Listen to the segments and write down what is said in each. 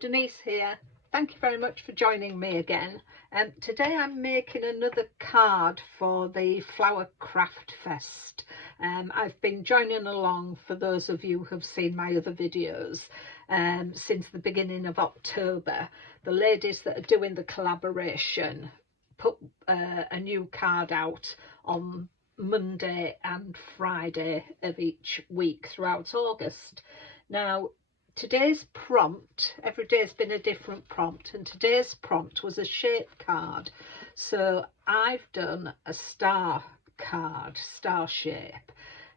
Denise here. Thank you very much for joining me again. Today I'm making another card for the Flower Craft Fest. I've been joining along, for those of you who have seen my other videos, since the beginning of October. The ladies that are doing the collaboration put a new card out on Monday and Friday of each week throughout August. Now, today's prompt, every day's been a different prompt, and today's prompt was a shape card. So I've done a star card, star shape.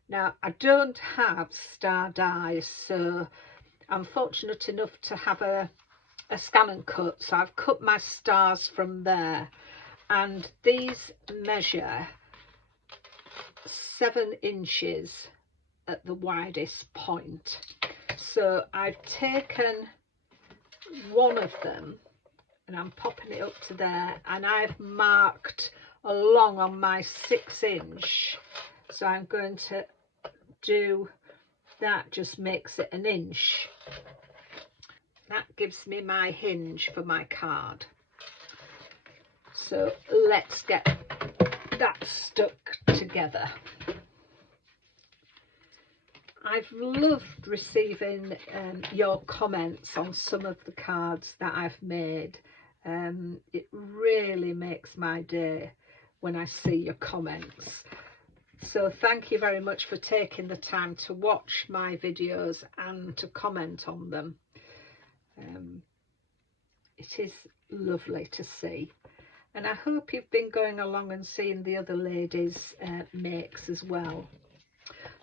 Now, I don't have star dies, so I'm fortunate enough to have a scan and cut. So I've cut my stars from there, and these measure 7 inches at the widest point. So I've taken one of them and I'm popping it up to there, and I've marked along on my 6-inch. So I'm going to do that, just makes it 1 inch. That gives me my hinge for my card. So let's get that stuck together. I've loved receiving your comments on some of the cards that I've made. It really makes my day when I see your comments. So thank you very much for taking the time to watch my videos and to comment on them. It is lovely to see. And I hope you've been going along and seeing the other ladies' makes as well.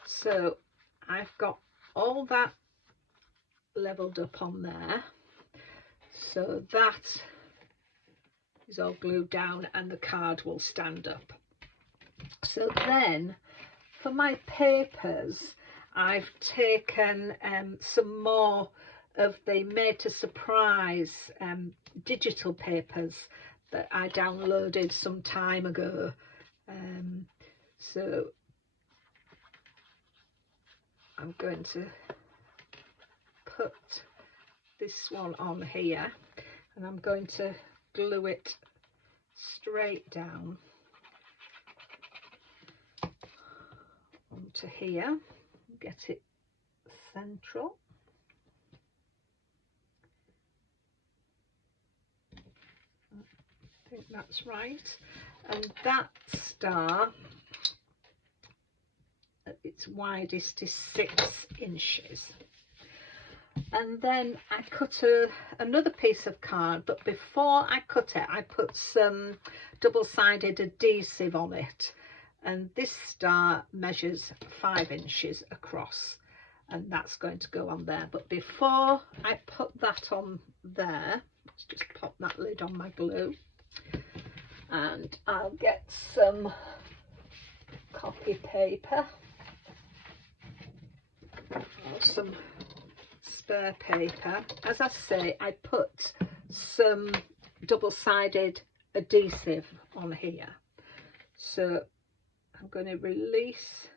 So I've got all that levelled up on there, so that is all glued down and the card will stand up. So then for my papers, I've taken some more of the Made to Surprise digital papers that I downloaded some time ago. So I'm going to put this one on here, and I'm going to glue it straight down onto here, get it central. I think that's right. And that star at its widest is 6 inches. And then I cut another piece of card, but before I cut it I put some double-sided adhesive on it, and this star measures 5 inches across, and that's going to go on there. But before I put that on there, let's just pop that lid on my glue, and I'll get some copy paper or some spare paper. As I say, I put some double-sided adhesive on here, so I'm going to release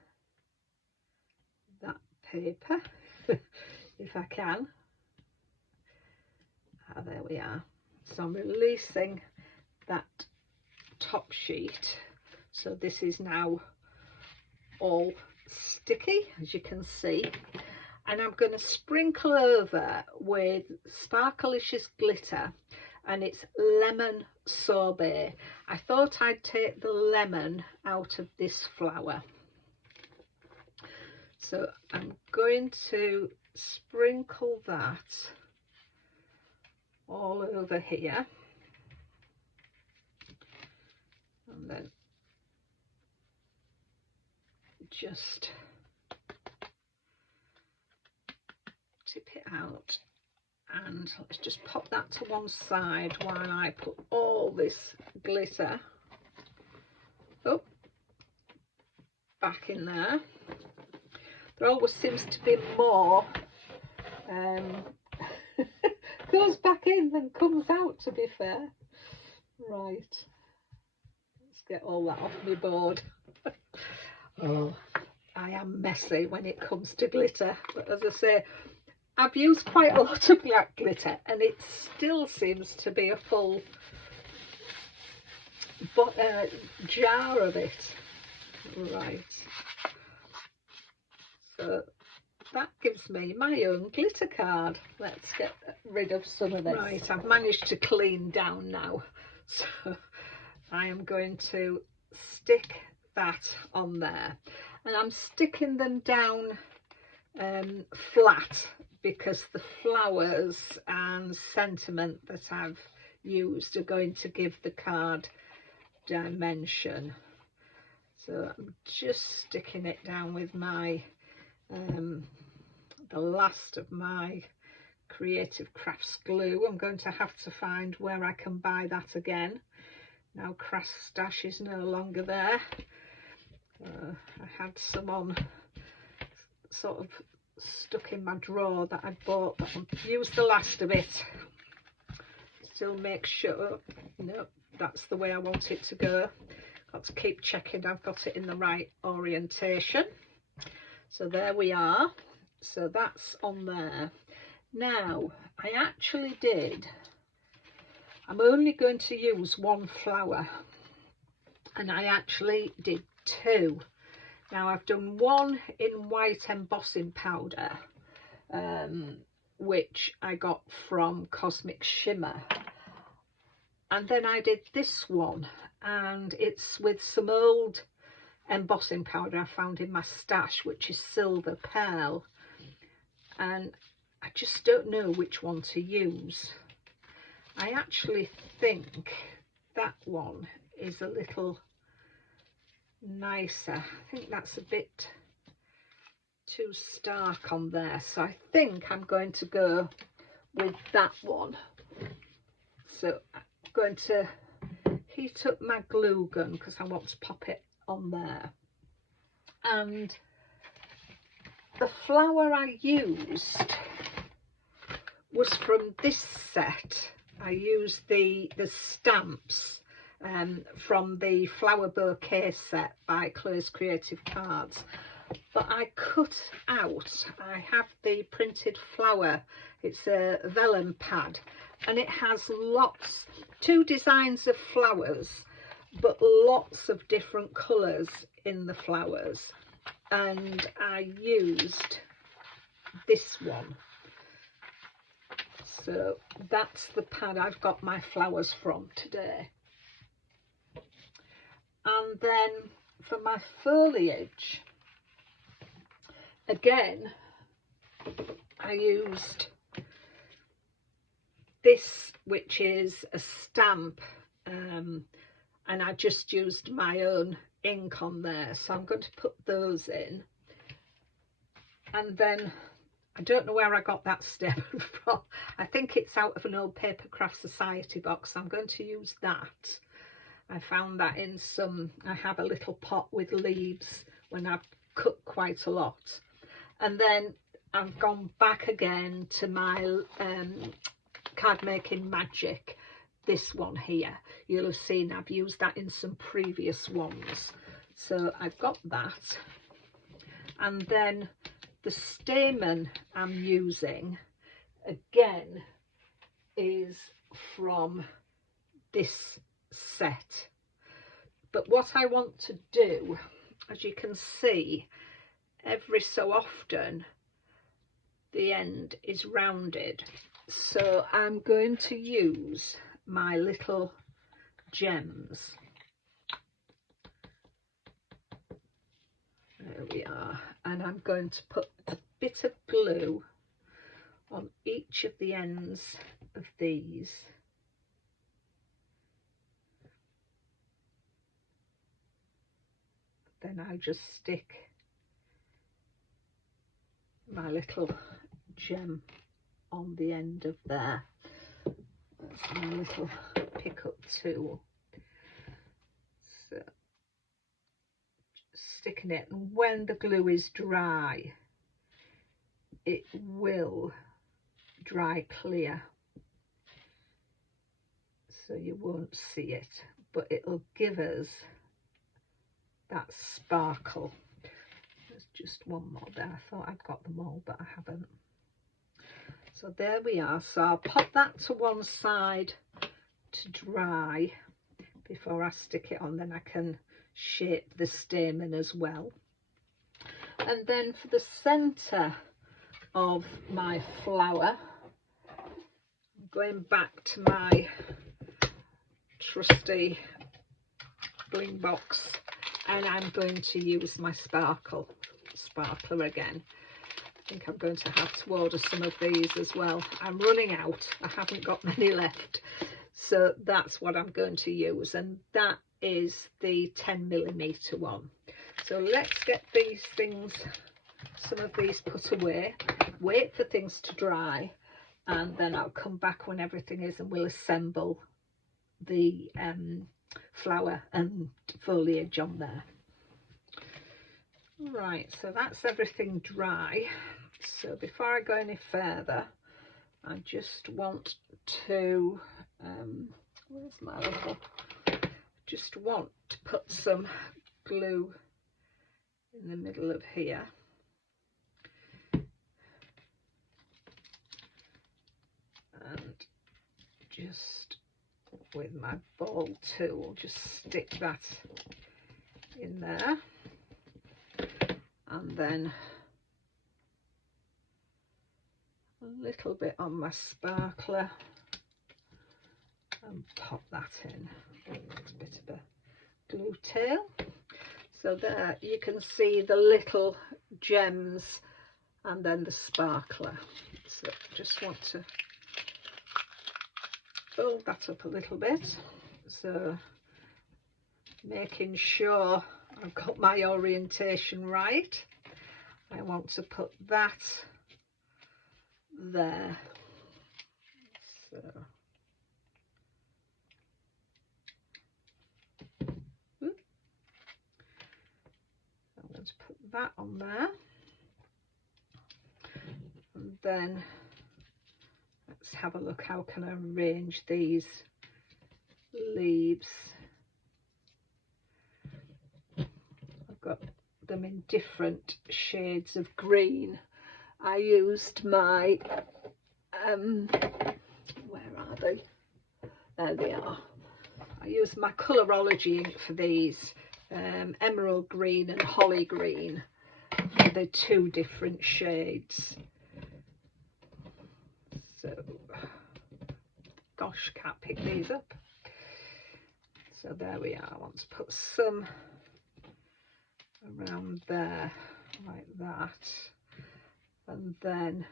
that paper if I can. There we are. So I'm releasing that top sheet, so this is now all sticky, as you can see, and I'm going to sprinkle over with Sparkalicious glitter, and it's lemon sorbet. I thought I'd take the lemon out of this flower, so I'm going to sprinkle that all over here, and then just tip it out, and let's just pop that to one side while I put all this glitter up back in there. There always seems to be more goes back in than comes out, to be fair. Right, let's get all that off my board. Oh, I am messy when it comes to glitter, but as I say, I've used quite a lot of black glitter and it still seems to be a full jar of it. Right, so that gives me my own glitter card. Let's get rid of some of this. Right, I've managed to clean down now, so I am going to stick that on there, and I'm sticking them down flat because the flowers and sentiment that I've used are going to give the card dimension. So I'm just sticking it down with my the last of my Creative Crafts glue. I'm going to have to find where I can buy that again now Craft Stash is no longer there. I had some on sort of stuck in my drawer that I bought, but I've used the last of it. Still make sure, no, that's the way I want it to go. Got to keep checking I've got it in the right orientation. So there we are. So that's on there. Now I actually did, I'm only going to use one flower, and I actually did two. Now I've done one in white embossing powder, which I got from Cosmic Shimmer, and then I did this one, and it's with some old embossing powder I found in my stash, which is Silver Pearl, and I just don't know which one to use. I actually think that one is a little nicer. I think that's a bit too stark on there, so I think I'm going to go with that one. So I'm going to heat up my glue gun because I want to pop it on there. And the flower I used was from this set. I used the stamps from the flower bouquet set by Claire's Creative Cards, but I cut out, I have the printed flower, it's a vellum pad, and it has lots, two designs of flowers, but lots of different colours in the flowers, and I used this one. So that's the pad I've got my flowers from today. And then for my foliage, again, I used this, which is a stamp, and I just used my own ink on there. So I'm going to put those in. And then I don't know where I got that stem from. I think it's out of an old Papercraft Society box. I'm going to use that. I found that in some, I have a little pot with leaves when I've cut quite a lot. And then I've gone back again to my Card Making Magic, this one here. You'll have seen I've used that in some previous ones. So I've got that. And then the stamen I'm using again is from this set, but what I want to do, as you can see, every so often the end is rounded, so I'm going to use my little gems. There we are, and I'm going to put a bit of glue on each of the ends of these. Then I'll just stick my little gem on the end of there. That's my little pickup tool. So just sticking it, and when the glue is dry, it will dry clear, so you won't see it, but it'll give us that sparkle. There's just one more there. I thought I'd got them all, but I haven't. So there we are. So I'll pop that to one side to dry before I stick it on, then I can shape the stamen as well. And then for the centre of my flower, I'm going back to my trusty bling box, and I'm going to use my sparkler again. I think I'm going to have to order some of these as well. I'm running out, I haven't got many left, so that's what I'm going to use, and that is the 10mm one. So let's get these things, some of these put away, wait for things to dry, and then I'll come back when everything is and we'll assemble the flower and foliage on there. Right, so that's everything dry. So before I go any further, I just want to where's my little, just want to put some glue in the middle of here, and just with my ball tool just stick that in there, and then a little bit on my sparkler and pop that in. It's a bit of a glue tail. So there you can see the little gems and then the sparkler. So just want to fold that up a little bit, so making sure I've got my orientation right. I want to put that there. So I'm going to put that on there, and then let's have a look, how can I arrange these leaves. I've got them in different shades of green. I used my where are they? There they are. I used my Colourology ink for these, emerald green and holly green. They're two different shades. So gosh, can't pick these up. So there we are. I want to put some around there like that, and then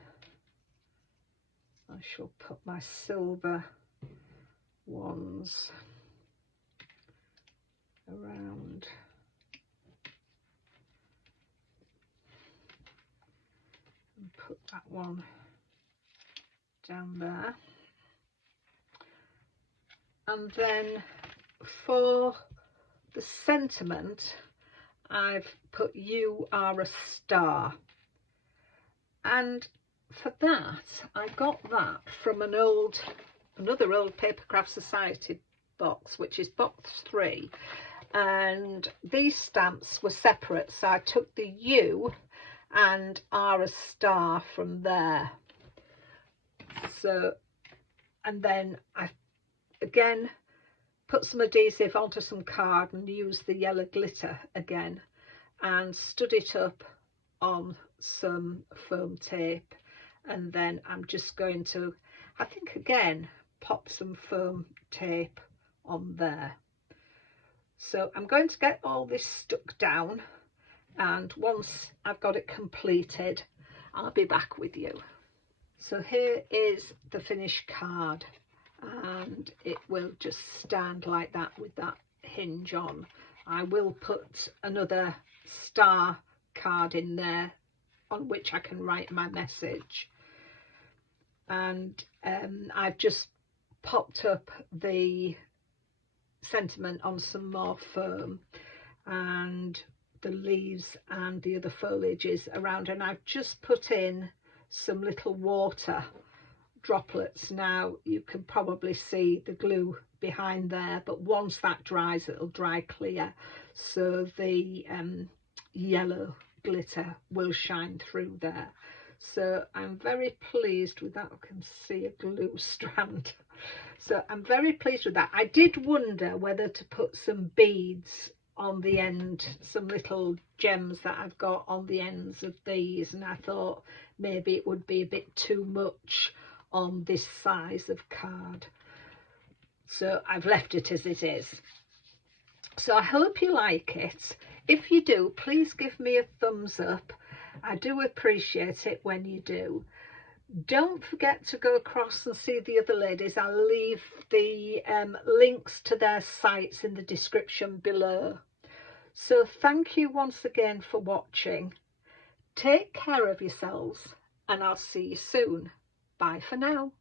I shall put my silver ones around and put that one down there. And then for the sentiment, I've put "You Are a Star," and for that I got that from another old Papercraft Society box, which is box 3, and these stamps were separate, so I took the "You" and "Are a Star" from there. So, and then I again put some adhesive onto some card and used the yellow glitter again and stood it up on some foam tape, and then I'm just going to, I think again, pop some foam tape on there. So I'm going to get all this stuck down, and once I've got it completed I'll be back with you. So here is the finished card, and it will just stand like that with that hinge on. I will put another star card in there on which I can write my message, and I've just popped up the sentiment on some more foam and the leaves and the other foliages around, and I've just put in some little water droplets. Now you can probably see the glue behind there, but once that dries it'll dry clear, so the yellow glitter will shine through there. So I'm very pleased with that. I can see a glue strand. So I'm very pleased with that. I did wonder whether to put some beads on the end, some little gems that I've got on the ends of these, and I thought maybe it would be a bit too much on this size of card. So I've left it as it is. So I hope you like it. If you do, please give me a thumbs up. I do appreciate it when you do. Don't forget to go across and see the other ladies. I'll leave the links to their sites in the description below. So thank you once again for watching. Take care of yourselves, and I'll see you soon. Bye for now.